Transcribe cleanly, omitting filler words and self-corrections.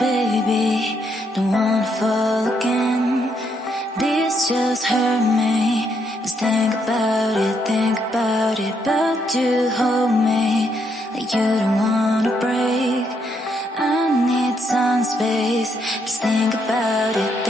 me, baby, don't wanna fall again. This just hurt me. Just think about it, but you hold me like you don't wanna break. I need some space, just think about it.